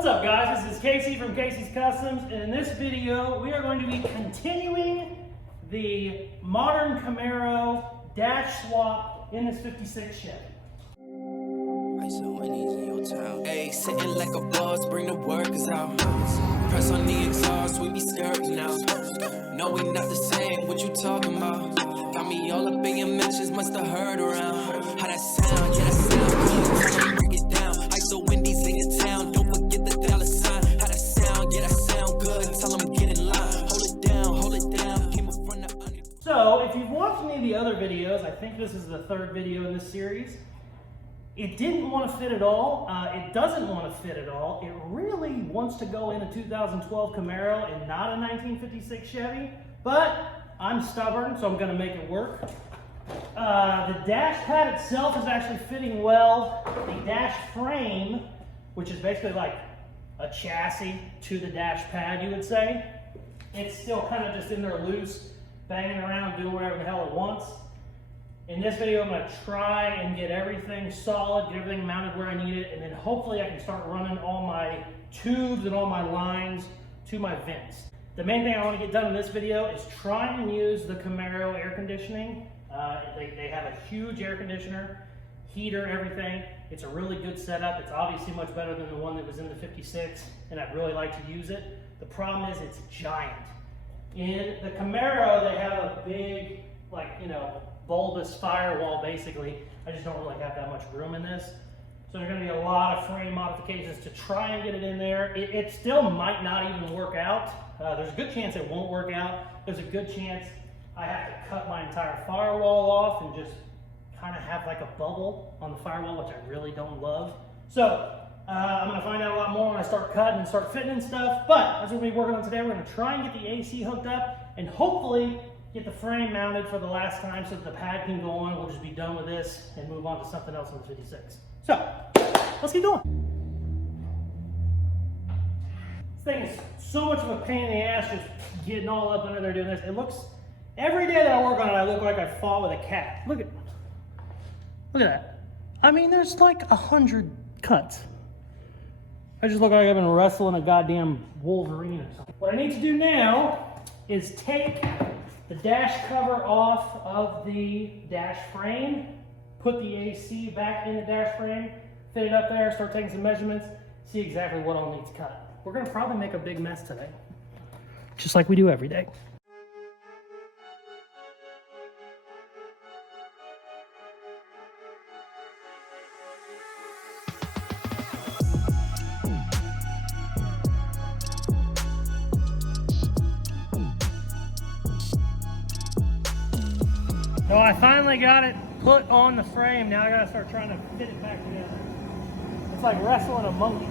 What's up, guys? This is Casey from Casey's Customs, and in this video we are going to be continuing the modern Camaro dash swap in this 56 Chevy. Hey, sitting like a boss, bring the workers out. Press on the exhaust, we be skirting now. No, we not the same, what you talking about? Got me all up in your mentions, must have heard around. How that sound, yeah, that sound good. Break it down, like the Wendy's in your town. Don't forget the dollar sign. How that sound, yeah, that sound good. Tell them get in line. Hold it down, came up from the under. So, if you've watched any of the other videos, I think this is the third video in this series. It didn't want to fit at all. It doesn't want to fit at all. It really wants to go in a 2012 Camaro and not a 1956 Chevy, but I'm stubborn, so I'm going to make it work. The dash pad itself is actually fitting well. The dash frame, which is basically like a chassis to the dash pad, you would say, it's still kind of just in there loose, banging around, doing whatever the hell it wants. In this video, I'm going to try and get everything solid, get everything mounted where I need it, and then hopefully I can start running all my tubes and all my lines to my vents. The main thing I want to get done in this video is try and use the Camaro air conditioning. They have a huge air conditioner, heater, everything. It's a really good setup. It's obviously much better than the one that was in the 56, and I'd really like to use it. The problem is it's giant. In the Camaro, they have a big, bulbous firewall, basically. I just don't really have that much room in this. So there's going to be a lot of frame modifications to try and get it in there. It still might not even work out. There's a good chance it won't work out. There's a good chance I have to cut my entire firewall off and just kind of have like a bubble on the firewall, which I really don't love. So I'm going to find out a lot more when I start cutting and start fitting and stuff. But that's what we'll be working on today. We're going to try and get the AC hooked up and hopefully get the frame mounted for the last time so that the pad can go on. We'll just be done with this and move on to something else in the 56. So, let's keep going. This thing is so much of a pain in the ass just getting all up under there doing this. It looks, every day that I work on it, I look like I fought with a cat. Look at that. I mean, there's like 100 cuts. I just look like I've been wrestling a goddamn Wolverine or something. What I need to do now is take the dash cover off of the dash frame, put the AC back in the dash frame, fit it up there, start taking some measurements, see exactly what all needs cut. We're gonna probably make a big mess today, just like we do every day. So I finally got it put on the frame. Now I gotta start trying to fit it back together. It's like wrestling a monkey.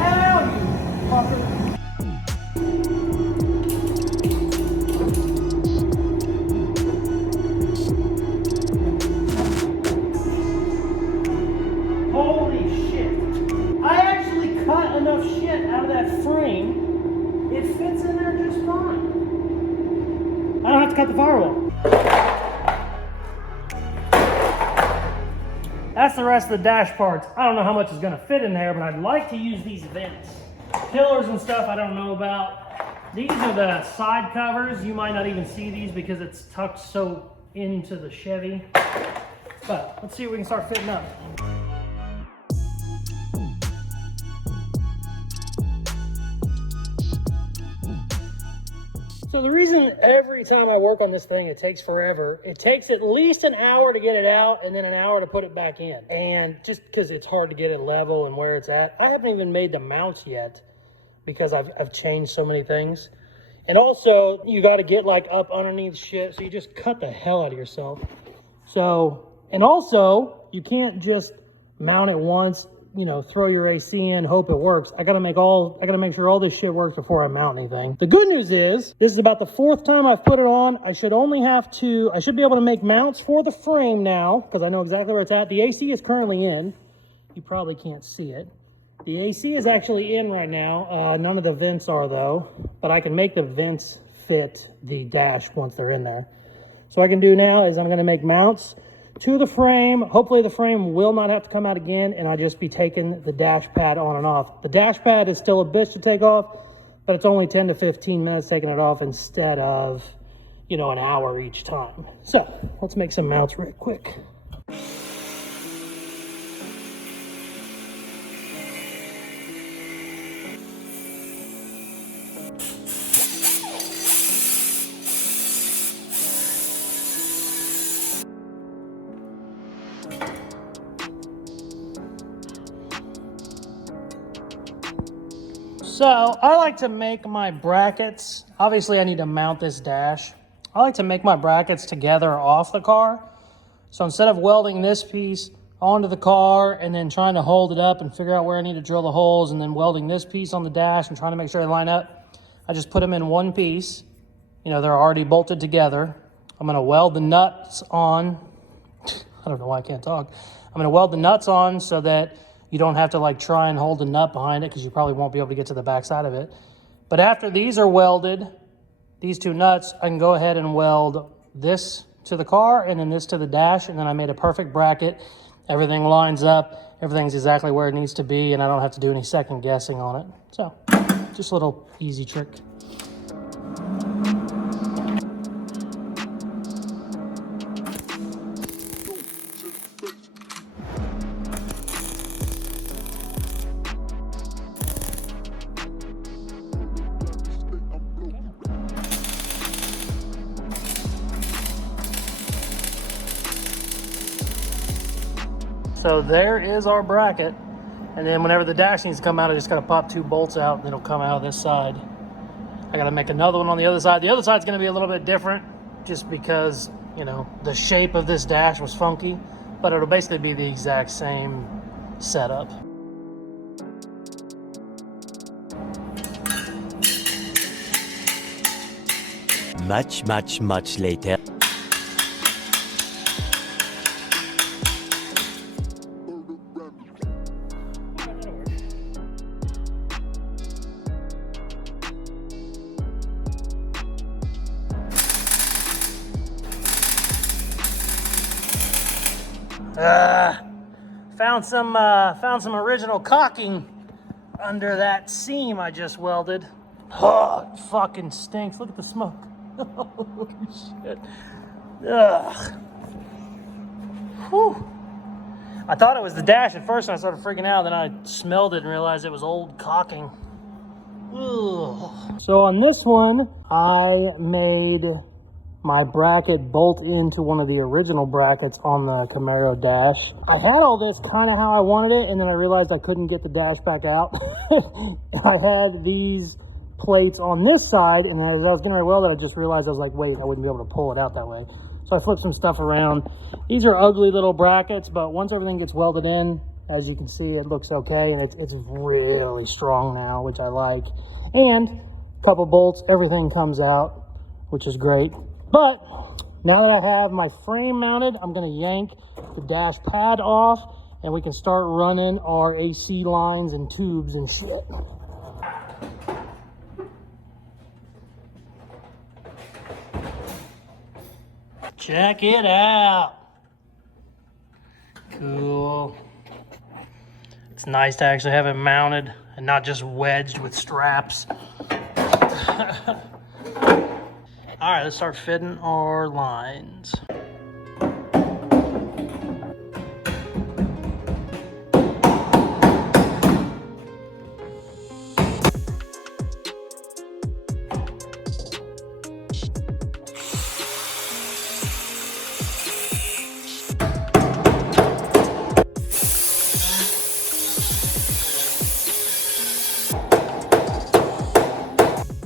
Ow, you fucker. Holy shit. I actually cut enough shit out of that frame. It fits in there just fine. I don't have to cut the firewall. That's the rest of the dash parts. I don't know how much is going to fit in there, but I'd like to use these vents. Pillars and stuff I don't know about. These are the side covers. You might not even see these because it's tucked so into the Chevy. But let's see what we can start fitting up. So the reason every time I work on this thing, it takes forever, it takes at least an hour to get it out and then an hour to put it back in. And just because it's hard to get it level and where it's at, I haven't even made the mounts yet because I've changed so many things. And also, you got to get like up underneath shit, so you just cut the hell out of yourself. So, and also, you can't just mount it once, throw your AC in, hope it works. I gotta make sure all this shit works before I mount anything. The good news is, this is about the 4th time I've put it on. I should be able to make mounts for the frame now, because I know exactly where it's at. The AC is currently in. You probably can't see it. The AC is actually in right now. None of the vents are though, but I can make the vents fit the dash once they're in there. So what I can do now is I'm gonna make mounts to the frame. Hopefully the frame will not have to come out again, and I'll just be taking the dash pad on and off. The dash pad is still a bitch to take off, but it's only 10 to 15 minutes taking it off instead of, you know, an hour each time. So let's make some mounts real quick. So I like to make my brackets. Obviously I need to mount this dash. I like to make my brackets together off the car. So instead of welding this piece onto the car and then trying to hold it up and figure out where I need to drill the holes and then welding this piece on the dash and trying to make sure they line up, I just put them in one piece. You know, they're already bolted together. I'm gonna weld the nuts on. I don't know why I can't talk. I'm gonna weld the nuts on so that you don't have to like try and hold a nut behind it because you probably won't be able to get to the back side of it. But after these are welded, these two nuts, I can go ahead and weld this to the car and then this to the dash, and then I made a perfect bracket. Everything lines up, everything's exactly where it needs to be, and I don't have to do any second guessing on it. So, just a little easy trick. So there is our bracket, and then whenever the dash needs to come out, I just gotta pop two bolts out and it'll come out of this side. I gotta make another one on the other side. The other side's gonna be a little bit different just because, you know, the shape of this dash was funky, but it'll basically be the exact same setup. Much later. Found some original caulking under that seam I just welded. Oh, it fucking stinks. Look at the smoke. Holy shit. Ugh. Whew. I thought it was the dash at first and I started freaking out. Then I smelled it and realized it was old caulking. Ugh. So on this one, I made my bracket bolt into one of the original brackets on the Camaro dash. I had all this kind of how I wanted it, and then I realized I couldn't get the dash back out. I had these plates on this side, and as I was getting ready to weld it, I just realized I was like, wait, I wouldn't be able to pull it out that way. So I flipped some stuff around. These are ugly little brackets, but once everything gets welded in, as you can see, it looks okay, and it's really strong now, which I like. And a couple bolts, everything comes out, which is great. But now that I have my frame mounted, I'm going to yank the dash pad off and we can start running our AC lines and tubes and shit. Check it out. Cool. It's nice to actually have it mounted and not just wedged with straps. All right, let's start fitting our lines.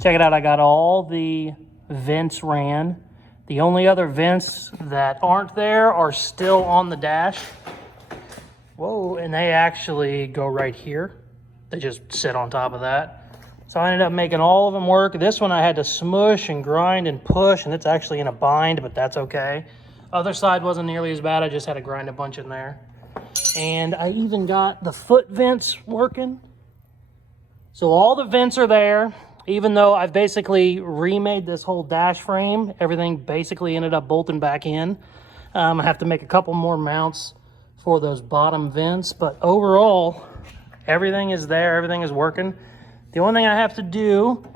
Check it out, I got all the vents ran. The only other vents that aren't there are still on the dash. Whoa, and they actually go right here. They just sit on top of that. So I ended up making all of them work. This one I had to smush and grind and push, and it's actually in a bind, but that's okay. Other side wasn't nearly as bad. I just had to grind a bunch in there. And I even got the foot vents working. So all the vents are there. Even though I've basically remade this whole dash frame, everything basically ended up bolting back in. I have to make a couple more mounts for those bottom vents, but overall, everything is there, everything is working. The only thing I have to do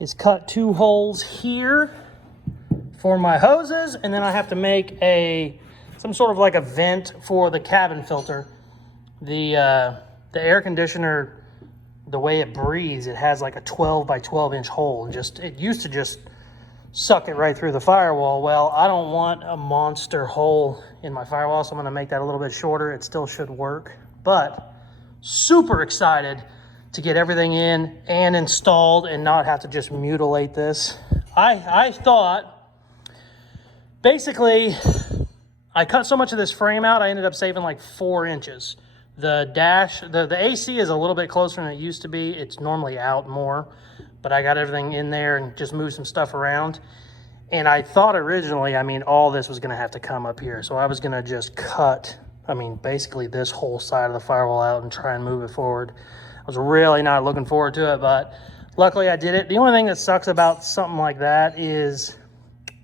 is cut 2 holes here for my hoses, and then I have to make some sort of like a vent for the cabin filter. The air conditioner, the way it breathes, it has like a 12 by 12 inch hole. It used to just suck it right through the firewall. Well, I don't want a monster hole in my firewall, so I'm gonna make that a little bit shorter. It still should work, but super excited to get everything in and installed and not have to just mutilate this. I thought, basically, I cut so much of this frame out, I ended up saving like 4 inches. The dash, the AC is a little bit closer than it used to be. It's normally out more, but I got everything in there and just moved some stuff around. And I thought originally, all this was gonna have to come up here. So I was gonna just cut, basically this whole side of the firewall out and try and move it forward. I was really not looking forward to it, but luckily I did it. The only thing that sucks about something like that is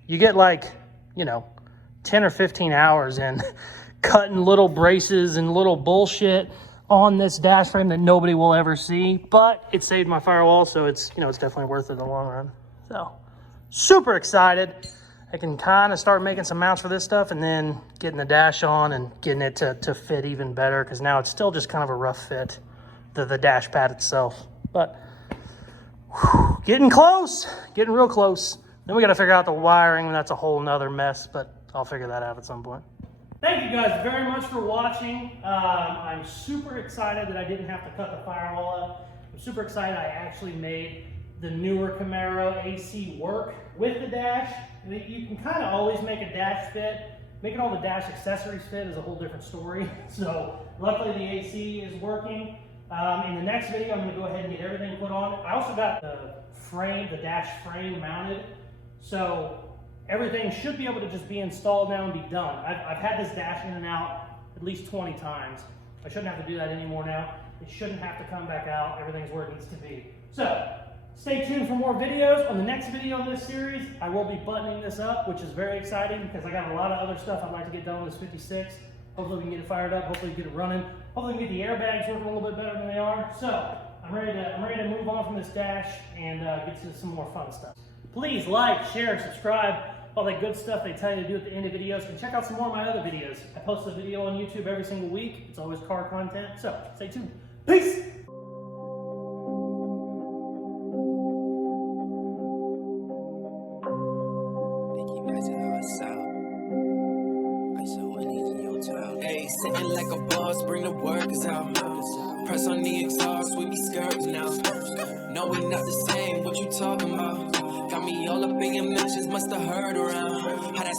you get 10 or 15 hours in cutting little braces and little bullshit on this dash frame that nobody will ever see, but it saved my firewall, so it's definitely worth it in the long run. So super excited. I can kind of start making some mounts for this stuff and then getting the dash on and getting it to fit even better, because now it's still just kind of a rough fit, the dash pad itself. But getting close, getting real close. Then we got to figure out the wiring, and that's a whole nother mess, but I'll figure that out at some point. Thank you guys very much for watching. I'm super excited that I didn't have to cut the firewall up. I'm super excited I actually made the newer Camaro AC work with the dash. You can kind of always make a dash fit. Making all the dash accessories fit is a whole different story. So luckily the AC is working. In the next video, I'm going to go ahead and get everything put on. I also got the dash frame mounted. So everything should be able to just be installed now and be done. I've had this dash in and out at least 20 times. I shouldn't have to do that anymore now. It shouldn't have to come back out. Everything's where it needs to be. So stay tuned for more videos. On the next video in this series, I will be buttoning this up, which is very exciting because I got a lot of other stuff I'd like to get done with this 56. Hopefully we can get it fired up. Hopefully we can get it running. Hopefully we can get the airbags working a little bit better than they are. So I'm ready to move on from this dash and get to some more fun stuff. Please like, share, subscribe, all that good stuff they tell you to do at the end of videos, and check out some more of my other videos. I post a video on YouTube every single week. It's always car content, so stay tuned. Peace! Sitting like a boss, bring the workers out. Press on the exhaust, we be skirting now. No, we not the same, what you talking about? Got me all up in your mentions, must have heard around. How that